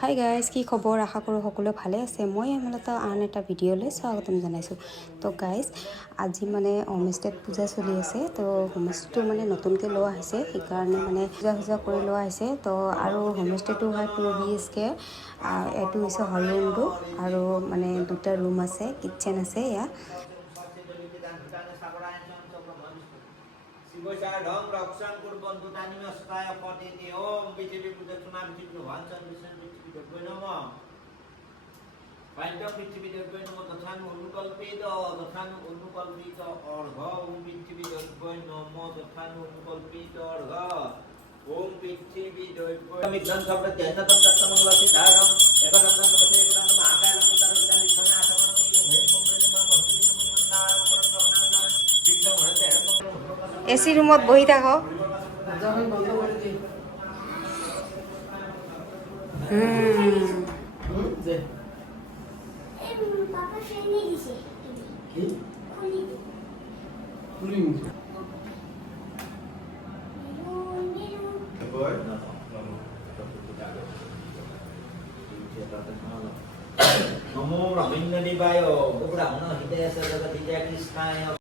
Hi guys, কি খবৰ? আশা কৰোঁ সকলোৱে ভালে আছে। মই মূলতঃ আন এটা ভিডিঅ'লৈ স্বাগতম জনাইছোঁ। তো গাইজ, আজি মানে হোমষ্টেত পূজা চলি আছে। তো হোমষ্টেটো মানে নতুনকৈ লোৱা হৈছে, সেইকাৰণে মানে পূজা কৰি লোৱা হৈছে। তো আৰু হোমষ্টেটো হয় 2 BHK। এইটো হৈছে হল ৰুমটো, আৰু মানে 2টা ৰুম আছে, কিটচেন আছে। ইয়াত শিবসাধং রক্ষণ কুর্বন দুতানিমস্তায় পতিতে ওম পৃথিবী প্রদক্ষিণা পৃথিবী ভাঞ্চন বিষ্ণু পৃথিবী দেবৈ নমঃ পাঞ্চ পৃথিবী দেবৈ নমঃ তথান অনুকল্পিত অর্ঘ ওম পৃথিবী দেবৈ নমঃ তথান অনুকল্পিত অর্ঘ ওম পৃথিবী দেবৈ মিথ্যান শব্দ ধ্যানতম দত্তমঙ্গল সিদ্ধারং একদন্তং নমস্তে একদন্তম আকারং উদারং বিধানে আশাবং নিগম হেম মন্ত্রে নমঃ মন্ত্রে মুনিমন্দারং পরন্তমনাং বিঘ্ন হরতে AC ৰুমত বহি থাকক। Namo Brahmana Devaya, Buddha Hidaya Sarvati Kৃষ্ণায়